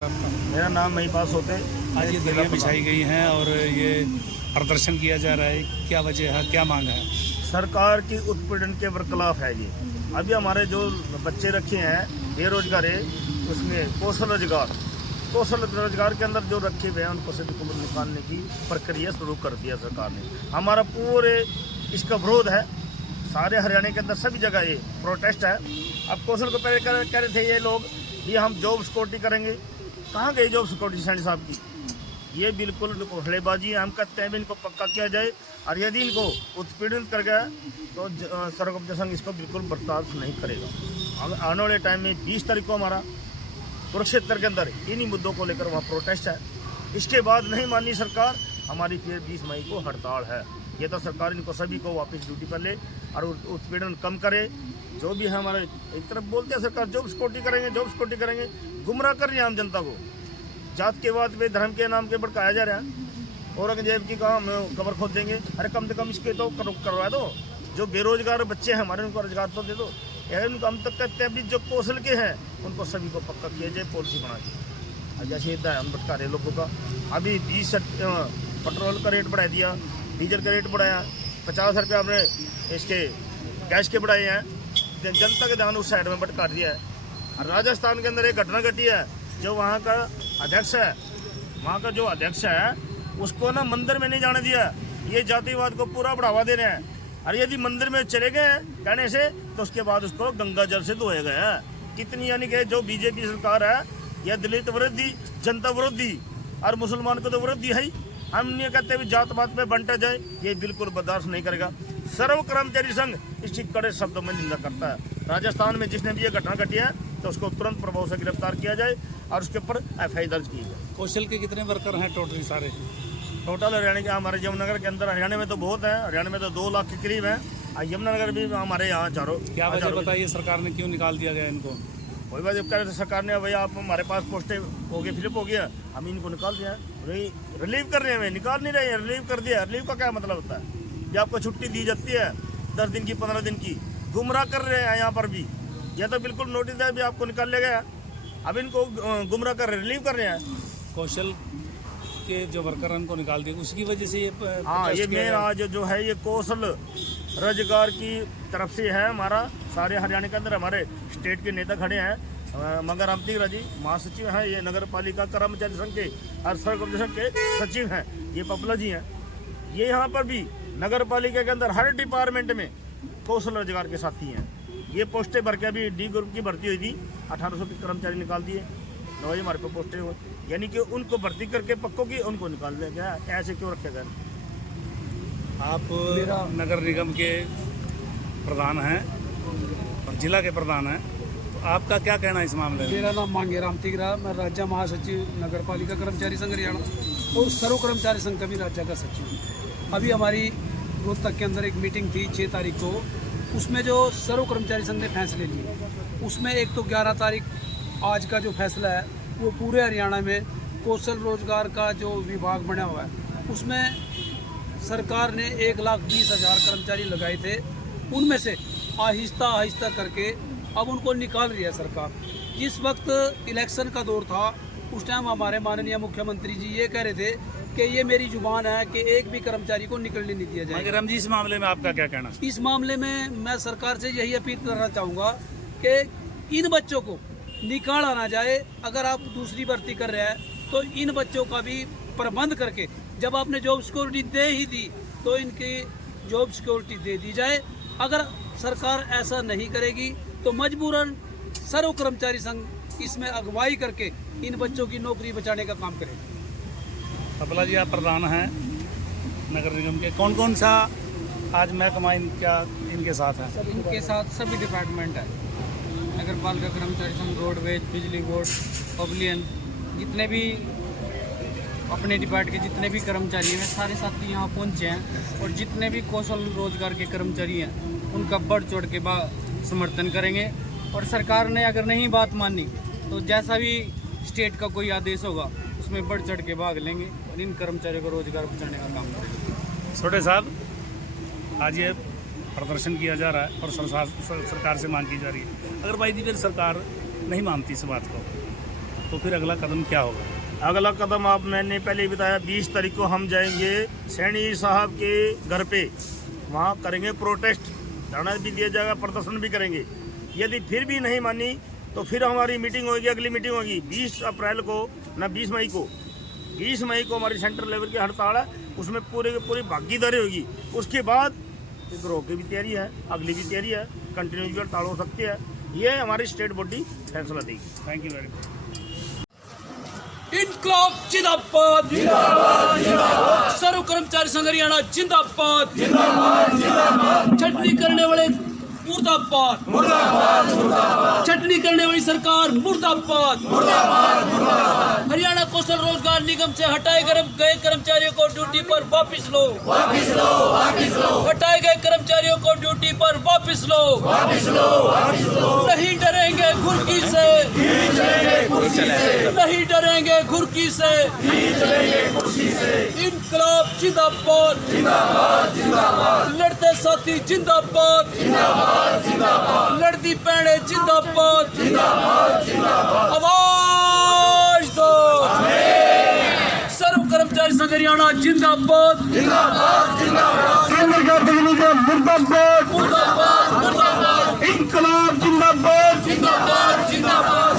मेरा नाम महिपाल होते। आज ये दरिया बिछाई गई हैं और ये प्रदर्शन किया जा रहा है, क्या वजह है, क्या मांग है? सरकार की उत्पीड़न के बरखिलाफ है ये। अभी हमारे जो बच्चे रखे हैं बेरोजगारी, उसमें कौशल रोजगार के अंदर जो रखे हुए हैं उनको सभी को निकालने की प्रक्रिया शुरू कर दिया सरकार ने। हमारा पूरे इसका विरोध है, सारे हरियाणा के अंदर सभी जगह ये प्रोटेस्ट है। अब कौशल को पहले कह रहे थे ये लोग ये हम जॉब सिक्योरिटी करेंगे, कहाँ गई जॉब सिक्योरिटी सैनी साहब की? ये बिल्कुल घोषणेबाजी है। हम कहते हैं इनको पक्का किया जाए और यदि इनको उत्पीड़ित कर गया तो सर्वोपरि संघ इसको बिल्कुल बर्दाश्त नहीं करेगा। आने वाले टाइम में 20 तारीख को हमारा कुरुक्षेत्र के अंदर इन्हीं मुद्दों को लेकर वहाँ प्रोटेस्ट है। इसके बाद नहीं मानी सरकार, हमारी फिर 20 मई को हड़ताल है। ये तो सरकार इनको सभी को वापस ड्यूटी पर ले और उत्पीड़न कम करे। जो भी है हमारे एक तरफ बोलते हैं सरकार जॉब सिक्योरिटी करेंगे, गुमराह कर रही है आम जनता को। जात के बाद पे धर्म के नाम के भड़काया जा रहा है। औरंगजेब की कहा हम कब्र खोद देंगे, अरे कम से कम इसके तो करवा दो। जो बेरोजगार बच्चे हैं हमारे उनको रोजगार तो दे दो। उनको हम तक कहते हैं अभी जो कौशल के हैं उनको सभी को पक्का किया जाए पॉलिसी बना के। जैसे ध्यान भटका रहे लोगों का। अभी 20 पेट्रोल का रेट बढ़ा दिया, डीजल का रेट बढ़ाया, 50 रुपये हमने इसके गैस के बढ़ाए हैं। जनता के ध्यान उस साइड में भटका दिया है। राजस्थान के अंदर एक घटना घटी है, जो वहाँ का अध्यक्ष है, वहाँ का जो अध्यक्ष है उसको ना मंदिर में नहीं जाने दिया। ये जातिवाद को पूरा बढ़ावा दे रहे हैं। और यदि मंदिर में चले गए कहने से तो उसके बाद उसको गंगा जल से धोया गया है। कितनी यानी कि जो बीजेपी सरकार है यह दलित विरोधी, जनता विरोधी और मुसलमान को तो विरोधी है ही। हम ये कहते हैं जात पात में बंटा जाए, ये बिल्कुल बर्दाश्त नहीं करेगा। सर्व कर्मचारी संघ इसकी कड़े शब्दों में निंदा करता है। राजस्थान में जिसने भी ये घटना घटी है तो उसको तुरंत प्रभाव से गिरफ्तार किया जाए और उसके ऊपर एफआईआर दर्ज की जाए। कौशल के कितने वर्कर हैं टोटली सारे? टोटल हरियाणा के हमारे यमुनानगर के अंदर, हरियाणा में तो बहुत है, हरियाणा में तो 2 लाख के करीब है। और यमुनानगर भी हमारे यहाँ चारों। क्या वजह बताइए सरकार ने क्यों निकाल दिया गया इनको? वही बात कह रहे थे सरकार ने, भैया आप हमारे पास पोस्टें हो गए, फिलिप हो गया, हम इनको निकाल दिया। रिलीव कर रहे हैं, निकाल नहीं रहे हैं, रिलीव कर दिया। रिलीव का क्या मतलब होता है? जब आपको छुट्टी दी जाती है 10 दिन की, 15 दिन की, गुमराह कर रहे हैं यहाँ पर भी। यह तो बिल्कुल नोटिस है भी आपको निकाल लिया गया, अब इनको गुमराह कर रहे हैं, रिलीव कर रहे हैं। कौशल के जो वर्कर उनको निकाल दिया उसकी वजह से ये हाँ, ये मेरा आज जो है ये कौशल रोजगार की तरफ से है। हमारा सारे हरियाणा के अंदर हमारे स्टेट के नेता खड़े हैं। मगर रामतीरा जी महासचिव हैं, ये नगर पालिका कर्मचारी संघ के और सर्वकर्मचारी संघ के सचिव हैं, ये पपला जी हैं। ये यहाँ पर भी नगर पालिका के अंदर हर डिपार्टमेंट में कौशल रोजगार के साथी हैं। ये पोस्टें भर के अभी डी ग्रुप की भर्ती हुई थी, 1800 के कर्मचारी निकाल दिए। नौ हमारे पास पोस्टें हुए, यानी कि उनको भर्ती करके पक्कों की उनको निकाल दिया गया। ऐसे क्यों रखे गए? आप नगर निगम के प्रधान हैं और जिला के प्रधान हैं, तो आपका क्या कहना है इस मामले में? मेरा नाम मांगे रामतीरा, मैं राज्य महासचिव नगर पालिका कर्मचारी संघ हरियाणा और सर्व कर्मचारी संघ का भी राज्य का सचिव हूँ। अभी हमारी रोहतक के अंदर एक मीटिंग थी 6 तारीख को, उसमें जो सर्व कर्मचारी संघ ने फैसले लिए, उसमें एक तो 11 तारीख आज का जो फैसला है वो पूरे हरियाणा में कौशल रोजगार का जो विभाग बना हुआ है उसमें सरकार ने 1,20,000 कर्मचारी लगाए थे। उनमें से आहिस्ता करके अब उनको निकाल रही है सरकार। जिस वक्त इलेक्शन का दौर था उस टाइम हमारे माननीय मुख्यमंत्री जी ये कह रहे थे कि ये मेरी जुबान है कि एक भी कर्मचारी को निकलने नहीं दिया जाएगा। राम जी, इस मामले में आपका क्या कहना? इस मामले में मैं सरकार से यही अपील करना चाहूँगा कि इन बच्चों को निकाला ना जाए। अगर आप दूसरी भर्ती कर रहे हैं तो इन बच्चों का भी प्रबंध करके, जब आपने जॉब सिक्योरिटी दे ही दी तो इनकी जॉब सिक्योरिटी दे दी जाए। अगर सरकार ऐसा नहीं करेगी तो मजबूरन सर्व कर्मचारी संघ इसमें अगुवाई करके इन बच्चों की नौकरी बचाने का काम करेगा। पपला जी, आप प्रधान हैं नगर निगम के, कौन सा आज महकमा इनके साथ है? इनके साथ सभी डिपार्टमेंट है, नगर पालिका कर्मचारी संघ, रोडवेज, बिजली बोर्ड, पब्लियन, जितने भी अपने डिपार्ट के जितने भी कर्मचारी हैं सारे साथी यहाँ पहुँचे हैं। और जितने भी कौशल रोजगार के कर्मचारी हैं उनका बढ़ चढ़ के समर्थन करेंगे। और सरकार ने अगर नहीं बात मानी तो जैसा भी स्टेट का कोई आदेश होगा उसमें बढ़ चढ़ के भाग लेंगे और इन कर्मचारियों को रोजगार बचाने का काम करेंगे। छोटे साहब, आज ये प्रदर्शन किया जा रहा है और सरकार से मांग की जा रही है, अगर भाई जी फिर सरकार नहीं मानती इस बात को तो फिर अगला कदम क्या होगा? अगला कदम आप मैंने पहले ही बताया 20 तारीख को हम जाएंगे सैनी साहब के घर पे, वहाँ करेंगे प्रोटेस्ट, धरना भी दिया जाएगा, प्रदर्शन भी करेंगे। यदि फिर भी नहीं मानी तो फिर हमारी मीटिंग होगी, अगली मीटिंग होगी 20 अप्रैल को, ना 20 मई को। 20 मई को हमारी सेंट्रल लेवल की हड़ताल है, उसमें पूरी की पूरी भागीदारी होगी। उसके बाद विद्रोह की भी तैयारी है, अगली भी तैयारी है, कंटिन्यू की हड़ताल हो सकती है। ये हमारी स्टेट बॉडी फैसला देगी। Thank you very much. इनकलाब जिंदाबाद, सर्व कर्मचारी संघ हरियाणा जिंदाबाद, छटनी करने वाले मुर्दाबाद, छटनी करने वाली सरकार मुर्दाबाद, हरियाणा कौशल रोजगार निगम से हटाए गए कर्मचारियों को ड्यूटी पर वापस लो, हटाए गए कर्मचारियों को ड्यूटी पर वापस लो, नहीं डरेंगे घुर्की से, नहीं डरेंगे घुर्की से, इनकलाब जिंदाबाद, लड़ते साथी जिंदाबाद, लड़ती पैणे जिंदाबाद, आवाज दो, सर्व कर्मचारी संघ हरियाणा जिंदाबाद, केंद्र का बिजली का मुर्दाबाद, मुर्दाबाद, मुर्दाबाद, इनकलाब जिंदाबाद। जिंदाबाद, जिंदाबाद।